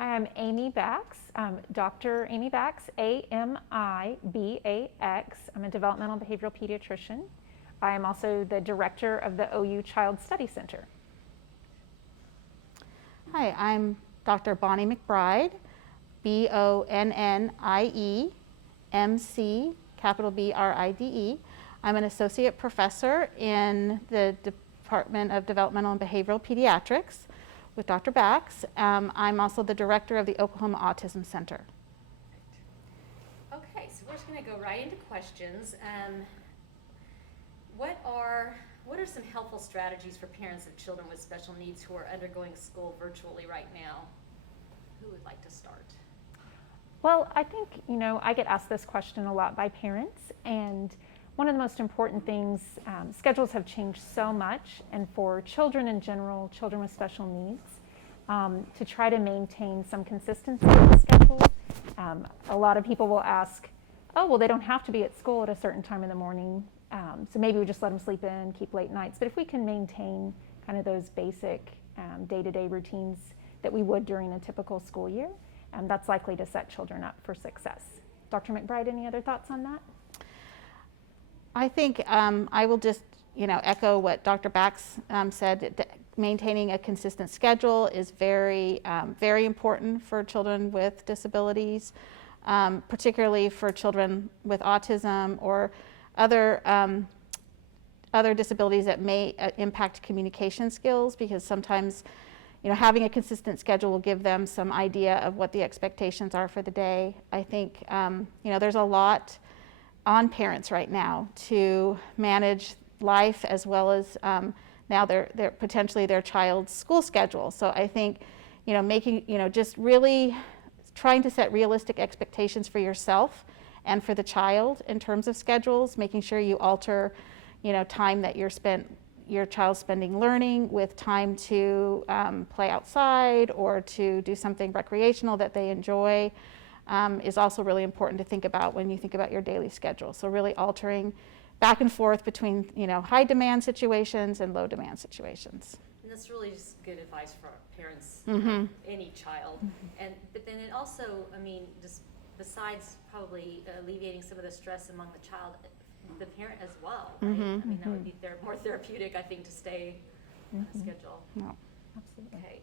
Hi, I'm Ami Bax, Dr. Ami Bax, Ami Bax. I'm a developmental behavioral pediatrician. I am also the director of the OU Child Study Center. Hi, I'm Dr. Bonnie McBride, Bonnie MC, capital BRIDE. I'm an associate professor in the Department of Developmental and Behavioral Pediatrics with Dr. Bax. I'm also the director of the Oklahoma Autism Center. Okay, so we're just going to go right into questions. What are some helpful strategies for parents of children with special needs who are undergoing school virtually right now? Who would like to start? Well, I think, I get asked this question a lot by parents, and one of the most important things, schedules have changed so much, and for children in general, children with special needs, to try to maintain some consistency in the schedule. A lot of people will ask, oh, well, they don't have to be at school at a certain time in the morning, so maybe we just let them sleep in, keep late nights. But if we can maintain kind of those basic day-to-day routines that we would during a typical school year, that's likely to set children up for success. Dr. McBride, any other thoughts on that? I think I will just echo what Dr. Bax said. Maintaining a consistent schedule is very important for children with disabilities, particularly for children with autism or other disabilities that may impact communication skills, because sometimes having a consistent schedule will give them some idea of what the expectations are for the day. I think there's a lot on parents right now to manage life as well as now their potentially their child's school schedule. So I think making just really trying to set realistic expectations for yourself and for the child in terms of schedules, making sure you alter time that your child's spending learning with time to play outside or to do something recreational that they enjoy, is also really important to think about when you think about your daily schedule. So really altering back and forth between high demand situations and low demand situations. And that's really just good advice for parents, Mm-hmm. any child. Mm-hmm. But then it also, just besides probably alleviating some of the stress among the child, the parent as well, right? Mm-hmm. That would be more therapeutic, I think, to stay on a schedule. No. Absolutely. Okay.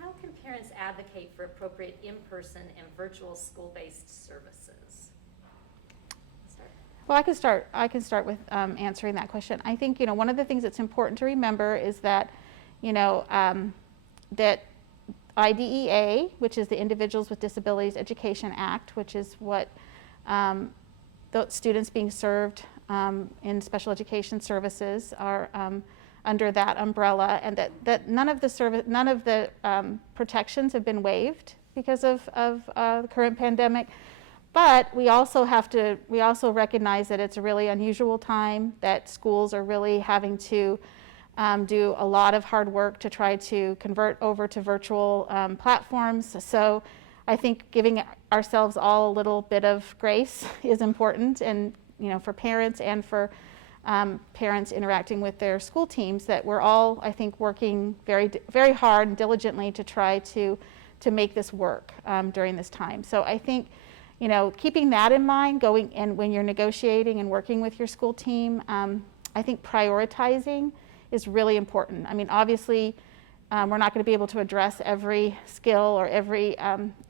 How can parents advocate for appropriate in-person and virtual school-based services? Well, I can start with answering that question. I think one of the things that's important to remember is that that IDEA, which is the Individuals with Disabilities Education Act, which is what the students being served in special education services are under that umbrella, and that none of the protections have been waived because of the current pandemic. But we also recognize that it's a really unusual time, that schools are really having to do a lot of hard work to try to convert over to virtual platforms. So I think giving ourselves all a little bit of grace is important, and for parents and for parents interacting with their school teams, that we're all, I think, working very, very hard and diligently to try to make this work during this time. So I think keeping that in mind, when you're negotiating and working with your school team, I think prioritizing is really important. Obviously, we're not going to be able to address every skill or every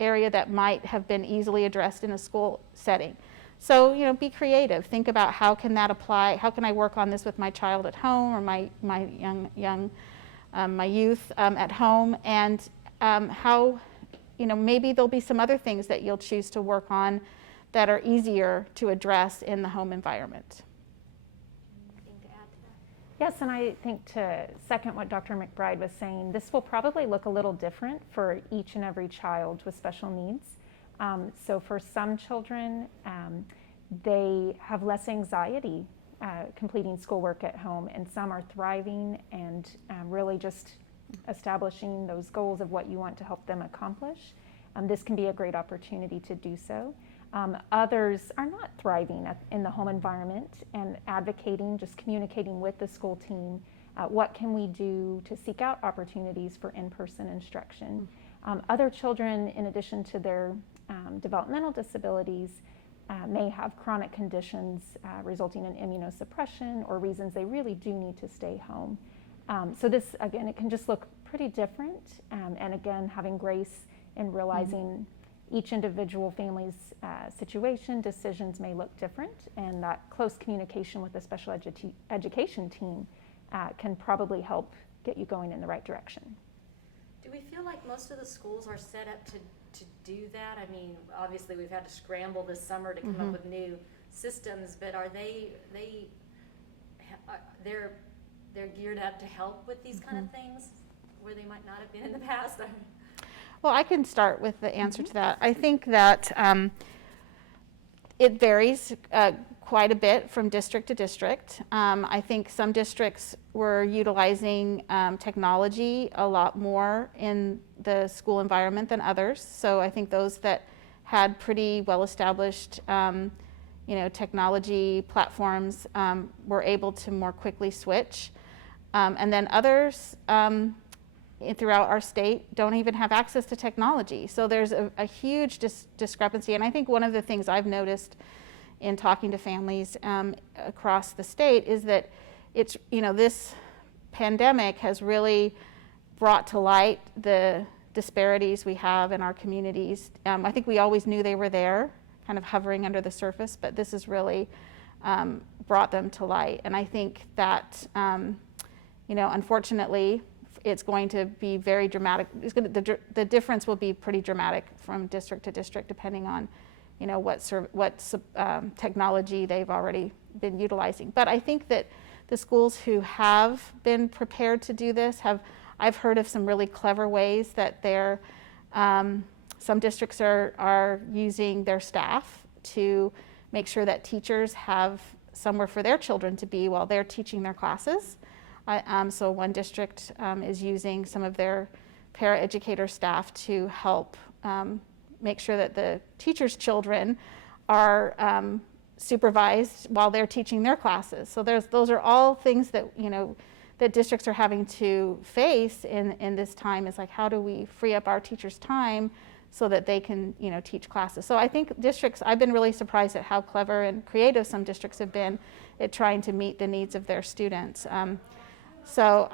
area that might have been easily addressed in a school setting. So, be creative. Think about how can that apply? How can I work on this with my child at home or my youth at home? And how, maybe there'll be some other things that you'll choose to work on that are easier to address in the home environment. Anything to add to that? Yes, and I think to second what Dr. McBride was saying, this will probably look a little different for each and every child with special needs. So for some children, they have less anxiety completing schoolwork at home, and some are thriving and really just establishing those goals of what you want to help them accomplish. This can be a great opportunity to do so. Others are not thriving in the home environment, and advocating, just communicating with the school team, what can we do to seek out opportunities for in-person instruction. Other children, in addition to their developmental disabilities, may have chronic conditions resulting in immunosuppression or reasons they really do need to stay home. So this, again, it can just look pretty different. And again, having grace in realizing each individual family's situation, decisions may look different, and that close communication with the special education team can probably help get you going in the right direction. Do we feel like most of the schools are set up to do that? I mean, obviously we've had to scramble this summer to come up with new systems, but are they're geared up to help with these kind of things where they might not have been in the past? Well, I can start with the answer to that. I think that it varies quite a bit from district to district. I think some districts were utilizing technology a lot more in the school environment than others. So I think those that had pretty well-established technology platforms were able to more quickly switch. And then others throughout our state don't even have access to technology. So there's a huge discrepancy. And I think one of the things I've noticed in talking to families across the state is that it's, this pandemic has really brought to light the disparities we have in our communities. I think we always knew they were there, kind of hovering under the surface, but this has really brought them to light. And I think that, unfortunately, it's going to be very dramatic. The difference will be pretty dramatic from district to district, depending on, what technology they've already been utilizing. But I think that the schools who have been prepared to do this I've heard of some really clever ways that some districts are using their staff to make sure that teachers have somewhere for their children to be while they're teaching their classes. So one district is using some of their paraeducator staff to help make sure that the teachers' children are supervised while they're teaching their classes. So those are all things that that districts are having to face in this time. Is like, how do we free up our teachers' time so that they can teach classes? So I think districts, I've been really surprised at how clever and creative some districts have been at trying to meet the needs of their students. So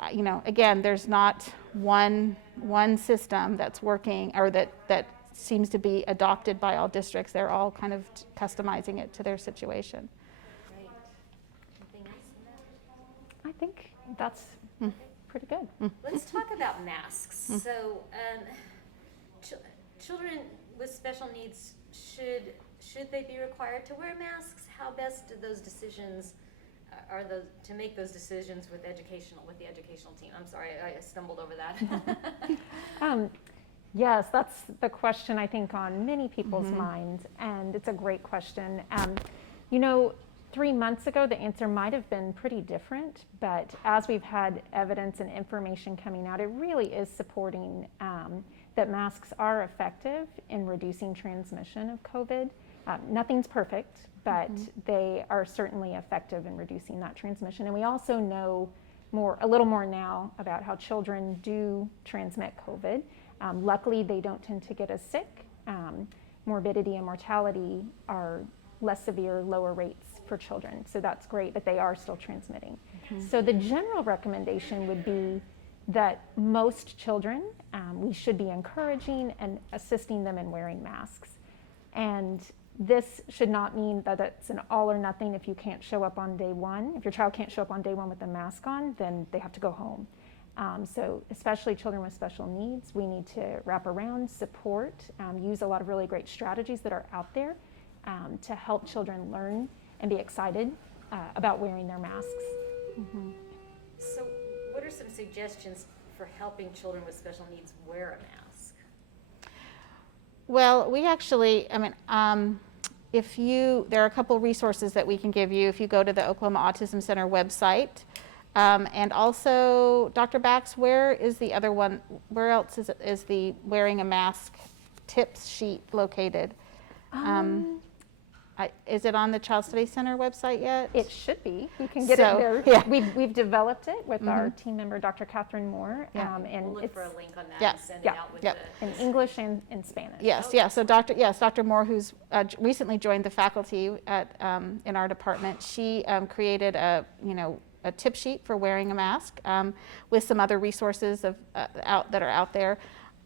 again, there's not one system that's working or that seems to be adopted by all districts. They're all kind of customizing it to their situation. Great. Anything else in that? I think that's pretty good. Let's talk about masks. So, children with special needs, should they be required to wear masks? How best do those decisions to make those decisions with the educational team? I'm sorry, I stumbled over that. Yes, that's the question I think on many people's minds, and it's a great question. 3 months ago, the answer might have been pretty different, but as we've had evidence and information coming out, it really is supporting that masks are effective in reducing transmission of COVID. Nothing's perfect, but they are certainly effective in reducing that transmission. And we also know a little more now about how children do transmit COVID. Luckily, they don't tend to get as sick. Morbidity and mortality are less severe, lower rates for children. So that's great, but they are still transmitting. So the general recommendation would be that most children, we should be encouraging and assisting them in wearing masks. And this should not mean that it's an all or nothing if you can't show up on day one. If your child can't show up on day one with a mask on, then they have to go home. So especially children with special needs, we need to wrap around, support, use a lot of really great strategies that are out there to help children learn and be excited about wearing their masks. So what are some suggestions for helping children with special needs wear a mask? Well, we actually, there are a couple resources that we can give you if you go to the Oklahoma Autism Center website. And also, Dr. Bax, where is the other one? Where else is the wearing a mask tips sheet located? is it on the Child Study Center website yet? It should be. We can get So, it there. yeah. We've developed it with our team member, Dr. Catherine Moore, Yeah. and We'll look it's for a link on that Yeah. and send Yeah. it out with Yep. the. in English and in Spanish. Yes, yeah. So Dr. Moore, who's recently joined the faculty at in our department, she created a tip sheet for wearing a mask with some other resources that are out there.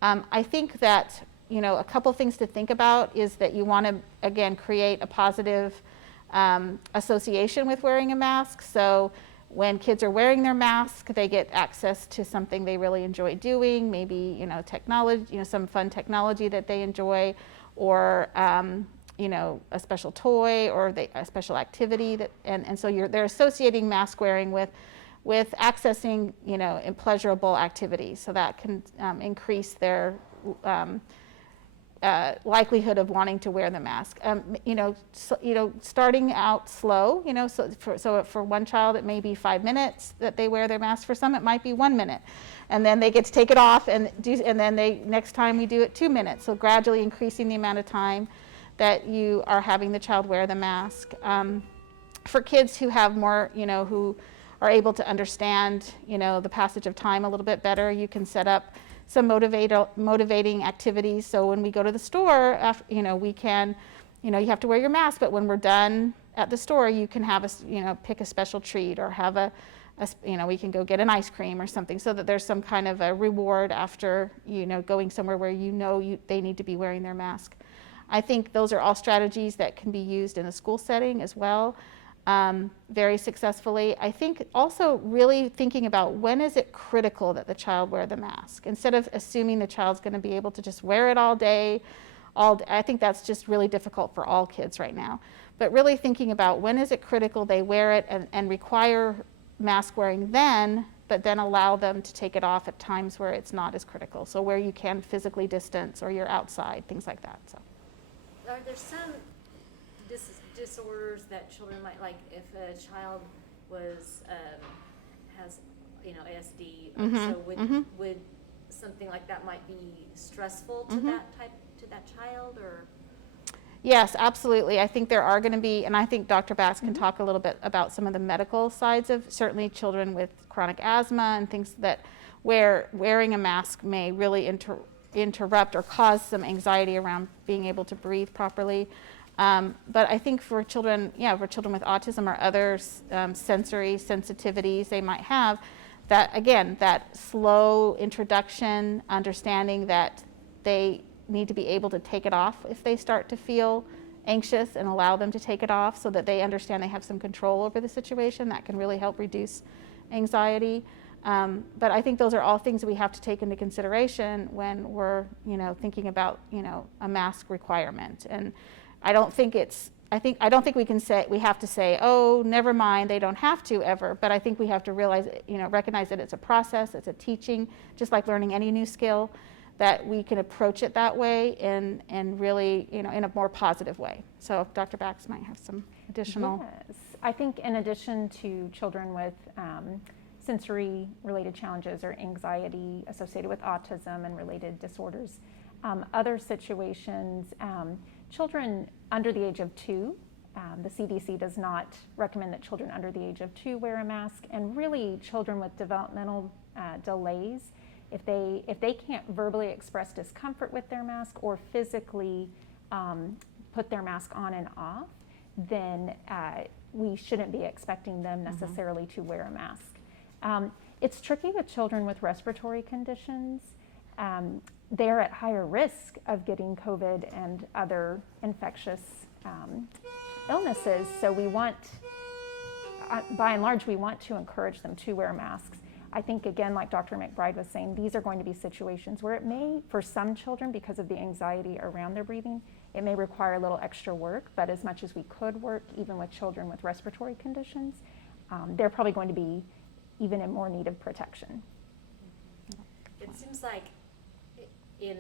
I think that a couple things to think about is that you want to again create a positive association with wearing a mask. So when kids are wearing their mask, they get access to something they really enjoy doing, maybe technology, some fun technology that they enjoy, or a special toy or a special activity and so they're associating mask wearing with accessing pleasurable activities, so that can increase their likelihood of wanting to wear the mask. Starting out slow, so for one child it may be 5 minutes that they wear their mask. For some it might be 1 minute, and then they get to take it off and then next time we do it 2 minutes. So gradually increasing the amount of time that you are having the child wear the mask. For kids who have more, who are able to understand, the passage of time a little bit better, you can set up some motivating activities. So when we go to the store, we can, you have to wear your mask, but when we're done at the store, you can have pick a special treat, or have we can go get an ice cream or something, so that there's some kind of a reward after, going somewhere where they need to be wearing their mask. I think those are all strategies that can be used in a school setting as well, very successfully. I think also really thinking about when is it critical that the child wear the mask, instead of assuming the child's going to be able to just wear it all day. I think that's just really difficult for all kids right now. But really thinking about when is it critical they wear it, and require mask wearing then, but then allow them to take it off at times where it's not as critical. So where you can physically distance, or you're outside, things like that. So. Are there some disorders that children might, like if a child has ASD, so would something like that might be stressful to that child, or? Yes, absolutely. I think there are going to be, and I think Dr. Bax can talk a little bit about some of the medical sides of certainly children with chronic asthma and things where wearing a mask may really interrupt or cause some anxiety around being able to breathe properly. But I think for children with autism or other sensory sensitivities they might have, that slow introduction, understanding that they need to be able to take it off if they start to feel anxious, and allow them to take it off so that they understand they have some control over the situation. That can really help reduce anxiety. But I think those are all things that we have to take into consideration when we're, thinking about, a mask requirement. And I don't think we have to say, oh, never mind, they don't have to ever. But I think we have to recognize that it's a process, it's a teaching, just like learning any new skill, that we can approach it that way and really, in a more positive way. So Dr. Bax might have some additional. Yes, I think in addition to children with sensory related challenges or anxiety associated with autism and related disorders, other situations, children under the age of 2, the CDC does not recommend that children under the age of 2 wear a mask, and really children with developmental delays, if they can't verbally express discomfort with their mask or physically put their mask on and off, then we shouldn't be expecting them necessarily to wear a mask. It's tricky with children with respiratory conditions. They're at higher risk of getting COVID and other infectious illnesses. So we want, by and large, we want to encourage them to wear masks. I think, again, like Dr. McBride was saying, these are going to be situations where it may, for some children, because of the anxiety around their breathing, it may require a little extra work, but as much as we could work, even with children with respiratory conditions, they're probably going to be even in more need of protection. It seems like in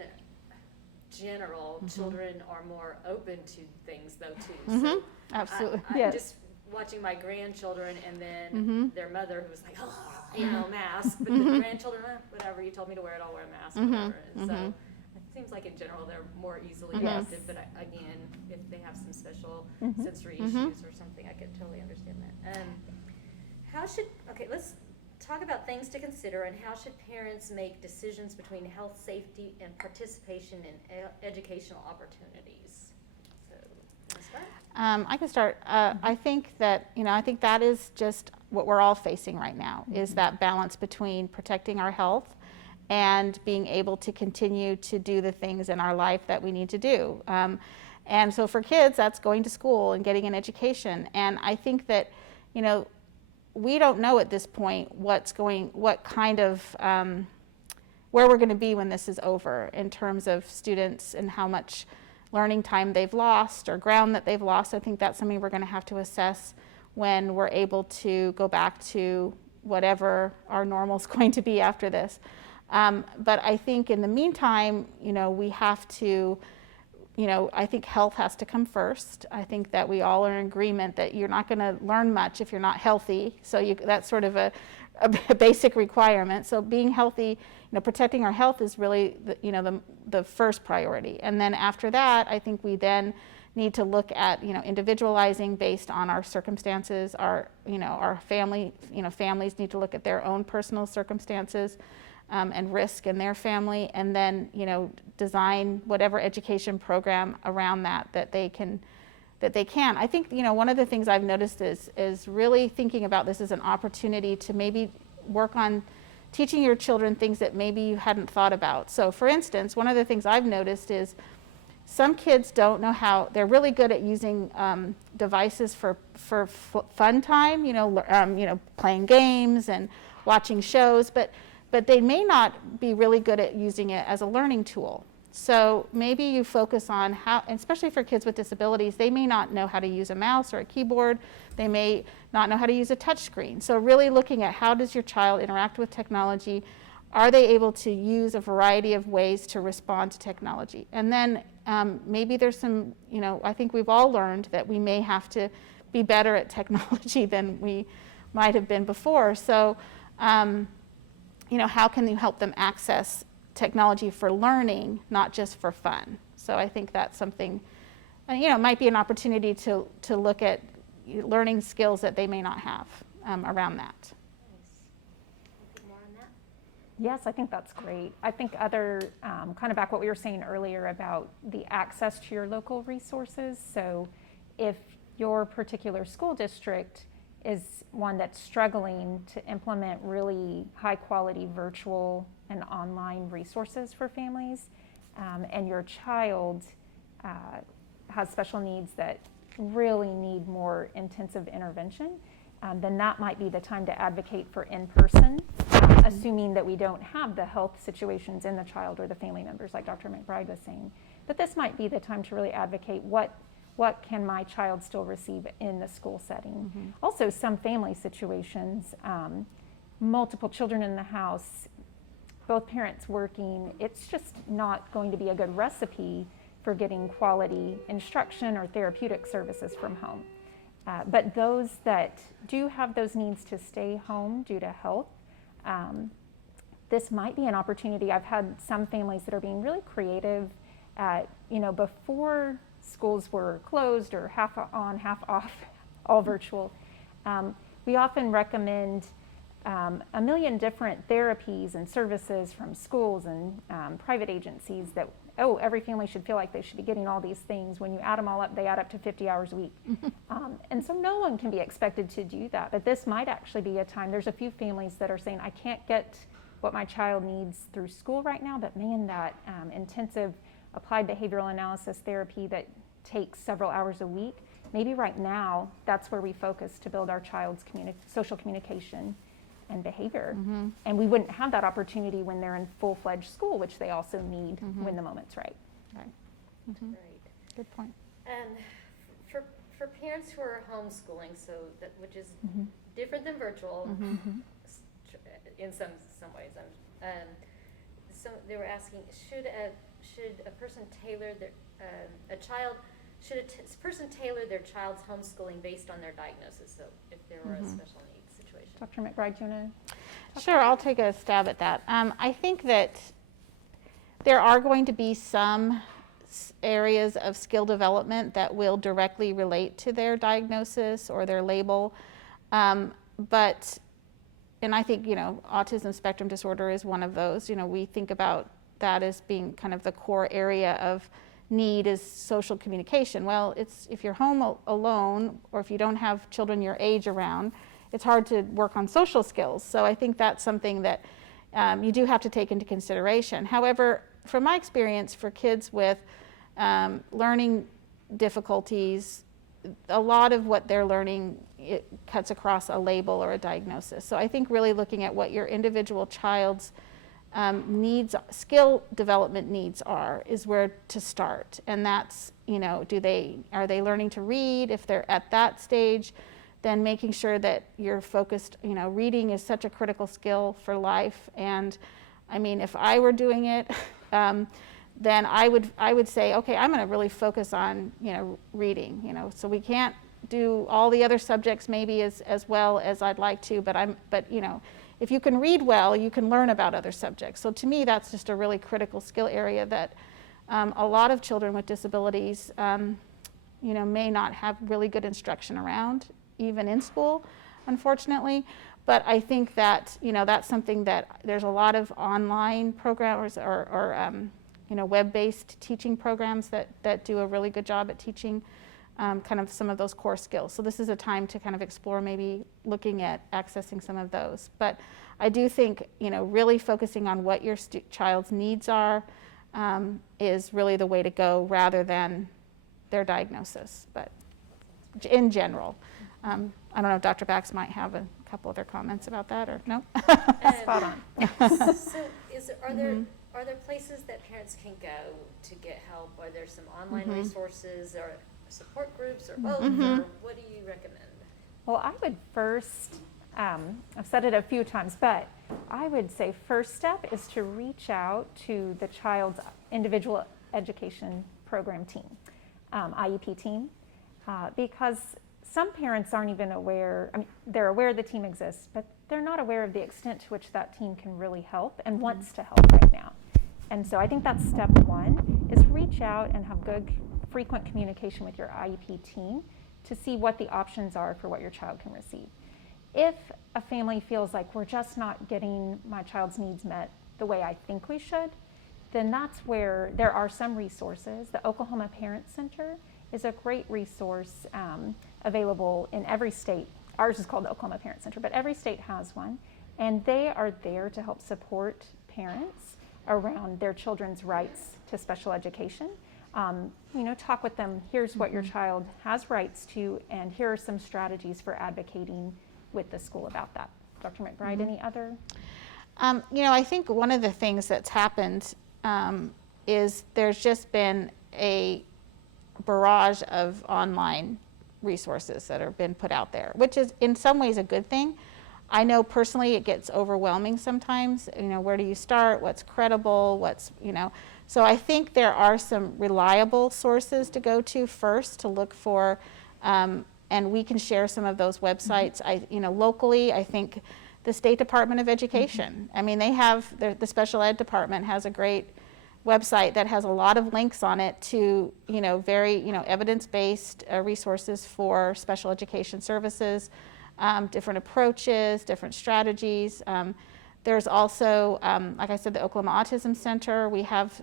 general, children are more open to things though too. So Absolutely. I'm just watching my grandchildren, and then their mother who's like, oh, mask, but the grandchildren, whatever, you told me to wear it, I'll wear a mask, whatever. And so seems like in general they're more easily Yes. adapted, but again, if they have some special Mhm. sensory Mhm. issues or something, I could totally understand that. Okay, let's talk about things to consider and how should parents make decisions between health, safety, and participation in educational opportunities. So, you wanna start? I can start. I think that, I think that is just what we're all facing right now, is that balance between protecting our health and being able to continue to do the things in our life that we need to do. And so for kids, that's going to school and getting an education. And I think that, we don't know at this point what kind of, where we're going to be when this is over in terms of students and how much learning time they've lost or ground that they've lost. I think that's something we're going to have to assess when we're able to go back to whatever our normal is going to be after this. But I think in the meantime, we have to, I think health has to come first. I think that we all are in agreement that you're not going to learn much if you're not healthy. So that's sort of a basic requirement. So being healthy, protecting our health is really the first priority. And then after that, I think we then need to look at individualizing based on our circumstances. Our families need to look at their own personal circumstances and risk in their family, and then design whatever education program around that they can. I think one of the things I've noticed is really thinking about this as an opportunity to maybe work on teaching your children things that maybe you hadn't thought about. So for instance, one of the things I've noticed is some kids don't know how. They're really good at using devices for fun time, playing games and watching shows, but they may not be really good at using it as a learning tool. So maybe you focus on how, especially for kids with disabilities, they may not know how to use a mouse or a keyboard. They may not know how to use a touch screen. So really looking at how does your child interact with technology? Are they able to use a variety of ways to respond to technology? And then maybe there's some, I think we've all learned that we may have to be better at technology than we might have been before. So, how can you help them access technology for learning, not just for fun? So I think that's something, it might be an opportunity to look at learning skills that they may not have around that. Nice. Anything more on that? Yes, I think that's great. I think kind of back what we were saying earlier about the access to your local resources. So if your particular school district is one that's struggling to implement really high quality virtual and online resources for families, and your child has special needs that really need more intensive intervention, then that might be the time to advocate for in-person, assuming that we don't have the health situations in the child or the family members like Dr. McBride was saying. But this might be the time to really advocate what can my child still receive in the school setting. Mm-hmm. Also, some family situations, multiple children in the house, both parents working, it's just not going to be a good recipe for getting quality instruction or therapeutic services from home. But those that do have those needs to stay home due to health, this might be an opportunity. I've had some families that are being really creative at, before schools were closed or half on, half off, all virtual. We often recommend a million different therapies and services from schools and private agencies that, every family should feel like they should be getting all these things. When you add them all up, they add up to 50 hours a week. And so no one can be expected to do that, but this might actually be a time. There's a few families that are saying, I can't get what my child needs through school right now, but man, that intensive applied behavioral analysis therapy that takes several hours a week, maybe right now, that's where we focus to build our child's social communication and behavior. Mm-hmm. And we wouldn't have that opportunity when they're in full-fledged school, which they also need mm-hmm. when the moment's right. Right. Mm-hmm. Great. Good point. And for parents who are homeschooling, which is mm-hmm. different than virtual mm-hmm. in some ways. So they were asking, should a person tailor should a person tailor their child's homeschooling based on their diagnosis? So if there were mm-hmm. a special needs situation. Dr. McBride, do you want to? Sure, I'll take a stab at that. I think that There are going to be some areas of skill development that will directly relate to their diagnosis or their label. But, and I think, autism spectrum disorder is one of those. We think about that as being kind of the core area of need is social communication. Well, if you're home alone or if you don't have children your age around, it's hard to work on social skills. So I think that's something that you do have to take into consideration. However, from my experience for kids with learning difficulties, a lot of what they're learning, it cuts across a label or a diagnosis. So I think really looking at what your individual child's needs, skill development needs is where to start. And that's, are they learning to read? If they're at that stage, then making sure that you're focused, reading is such a critical skill for life. And I mean, if I were doing it, then I would say, okay, I'm going to really focus on, reading, so we can't do all the other subjects maybe as well as I'd like to, but if you can read well, you can learn about other subjects. So to me, that's just a really critical skill area that a lot of children with disabilities, may not have really good instruction around, even in school, unfortunately. But I think that, that's something that there's a lot of online programs or web-based teaching programs that do a really good job at teaching kind of some of those core skills. So this is a time to kind of explore maybe looking at accessing some of those. But I do think, really focusing on what your child's needs are is really the way to go rather than their diagnosis, but in general. I don't know if Dr. Bax might have a couple other comments about that, or no? Spot on. So are there places that parents can go to get help? Are there some online resources or support groups or both? Or what do you recommend? Well, I would first, I've said it a few times, but I would say first step is to reach out to the child's individual education program team, IEP team, because some parents aren't even aware, they're aware the team exists, but they're not aware of the extent to which that team can really help and wants to help right now. And so I think that's step one, is reach out and have good, frequent communication with your IEP team to see what the options are for what your child can receive. If a family feels like we're just not getting my child's needs met the way I think we should, then that's where there are some resources. The Oklahoma Parent Center is a great resource available in every state. Ours is called the Oklahoma Parent Center, but every state has one. And they are there to help support parents around their children's rights to special education. Talk with them, here's what your child has rights to, and here are some strategies for advocating with the school about that. Dr. McBride, any other? I think one of the things that's happened is there's just been a barrage of online resources that have been put out there, which is in some ways a good thing. I know personally it gets overwhelming sometimes. Where do you start? What's credible? So I think there are some reliable sources to go to first to look for, and we can share some of those websites. Locally, I think the State Department of Education, they have, the special ed department has a great website that has a lot of links on it to, very, evidence-based resources for special education services, different approaches, different strategies. There's also, like I said, the Oklahoma Autism Center. We have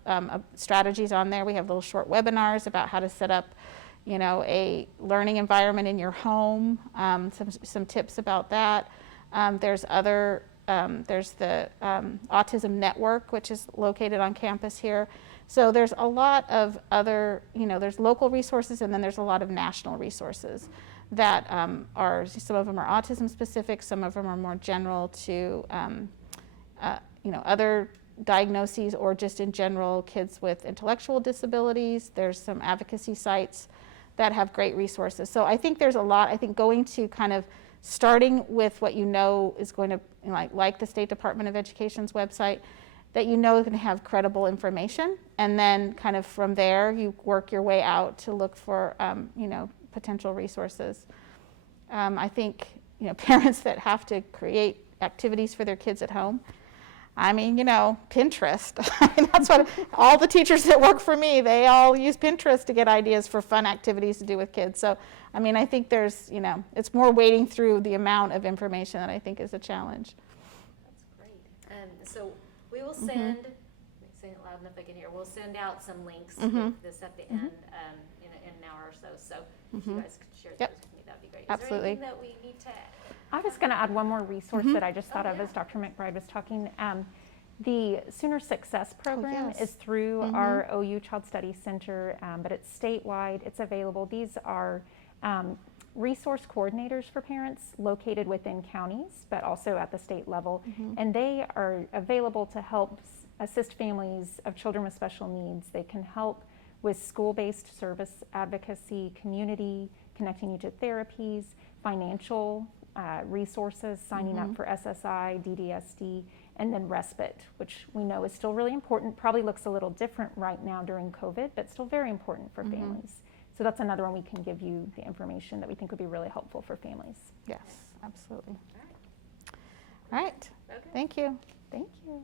strategies on there. We have little short webinars about how to set up, a learning environment in your home, some tips about that. There's the Autism Network, which is located on campus here. So there's a lot of other, there's local resources, and then there's a lot of national resources that some of them are autism specific, some of them are more general to, other diagnoses or just in general kids with intellectual disabilities. There's some advocacy sites that have great resources. So I think there's a lot. I think going to kind of starting with what is going to, like the State Department of Education's website, that is going to have credible information, and then kind of from there you work your way out to look for potential resources. I think parents that have to create activities for their kids at home, I mean, you know, Pinterest. That's what all the teachers that work for me, they all use Pinterest to get ideas for fun activities to do with kids. So, I mean, I think there's, you know, it's more wading through the amount of information that I think is a challenge. That's great. So we will send, let me say it loud enough I can hear, we'll send out some links with this at the end in an hour or so. So if you guys could share those with me, that'd be great. Absolutely. Is there anything that we need to add? I was going to add one more resource that I just thought of as Dr. McBride was talking. The Sooner Success program is through our OU Child Study Center, but it's statewide. It's available. These are resource coordinators for parents located within counties, but also at the state level. And they are available to help assist families of children with special needs. They can help with school-based service advocacy, community, connecting you to therapies, financial resources, signing up for SSI, DDSD, and then respite, which we know is still really important. Probably looks a little different right now during COVID, but still very important for families. So that's another one we can give you the information that we think would be really helpful for families. Yes, absolutely. All right. All right. Okay. Thank you. Thank you.